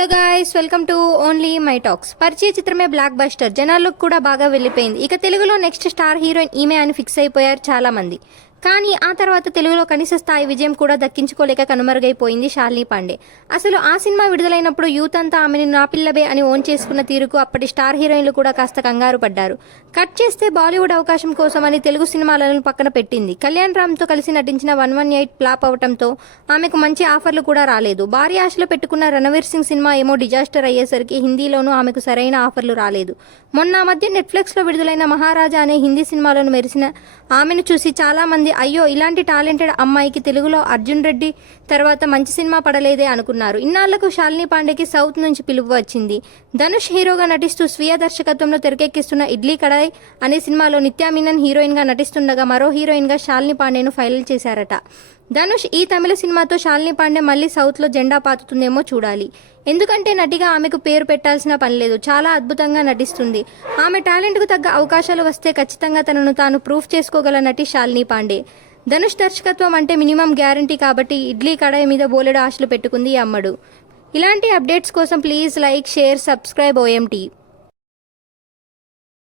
Hello guys, welcome to only my talks. పరిచయ చిత్రమే block buster, జనాలకు కూడా బాగా వెళ్ళిపోయింది. ఇక తెలుగులో నెక్స్ట్ స్టార్ హీరోయిన్ ఈమె అని ఫిక్స్ అయిపోయారు చాలా మంది. కానీ ఆ తర్వాత తెలుగులో కనీస స్థాయి విజయం కూడా దక్కించుకోలేక కనుమరుగైపోయింది శాలిని పాండే. అసలు ఆ సినిమా విడుదలైనప్పుడు యూత్ అంతా ఆమెను నా పిల్లబే అని ఓన్ చేసుకున్న తీరుకు అప్పటి స్టార్ హీరోయిన్లు కూడా కాస్త కంగారు పడ్డారు. కట్ చేస్తే బాలీవుడ్ అవకాశం కోసమని తెలుగు సినిమాలను పక్కన పెట్టింది. కళ్యాణ్ రామ్తో కలిసి నటించిన 118 ఫ్లాప్ అవడంతో ఆమెకు మంచి ఆఫర్లు కూడా రాలేదు. భారీ ఆశలు పెట్టుకున్న రణవీర్ సింగ్ సినిమా ఏమో డిజాస్టర్ అయ్యేసరికి హిందీలోనూ ఆమెకు సరైన ఆఫర్లు రాలేదు. మొన్న మధ్య నెట్ఫ్లిక్స్లో విడుదలైన మహారాజా అనే హిందీ సినిమాలను మెరిసిన ఆమెను చూసి చాలా మంది అయ్యో ఇలాంటి టాలెంటెడ్ అమ్మాయికి తెలుగులో అర్జున్ రెడ్డి తర్వాత మంచి సినిమా పడలేదే అనుకున్నారు. ఇన్నాళ్లకు శాలిని పాండేకి సౌత్ నుంచి పిలుపు వచ్చింది. ధనుష్ హీరోగా నటిస్తూ స్వీయ దర్శకత్వంలో తెరకెక్కిస్తున్న ఇడ్లీ కడాయ్ అనే సినిమాలో నిత్యా మీనన్ హీరోయిన్గా నటిస్తుండగా మరో హీరోయిన్గా శాలిని పాండేను ఫైనల్ చేశారట. ధనుష్ ఈ తమిళ సినిమాతో శాలిని పాండే మళ్లీ సౌత్లో జెండా పాతుతుందేమో చూడాలి. ఎందుకంటే నటిగా ఆమెకు పేరు పెట్టాల్సిన పని లేదు, చాలా అద్భుతంగా నటిస్తుంది. ఆమె టాలెంట్కు తగ్గ అవకాశాలు వస్తే ఖచ్చితంగా తనను తాను ప్రూఫ్ చేసుకోగల నటి శాలిని పాండే. ధనుష్ దర్శకత్వం అంటే మినిమం గ్యారంటీ కాబట్టి ఇడ్లీ కడాయి మీద బోలెడు ఆశలు పెట్టుకుంది ఈ అమ్మడు. ఇలాంటి అప్డేట్స్ కోసం please like, share, subscribe OMT.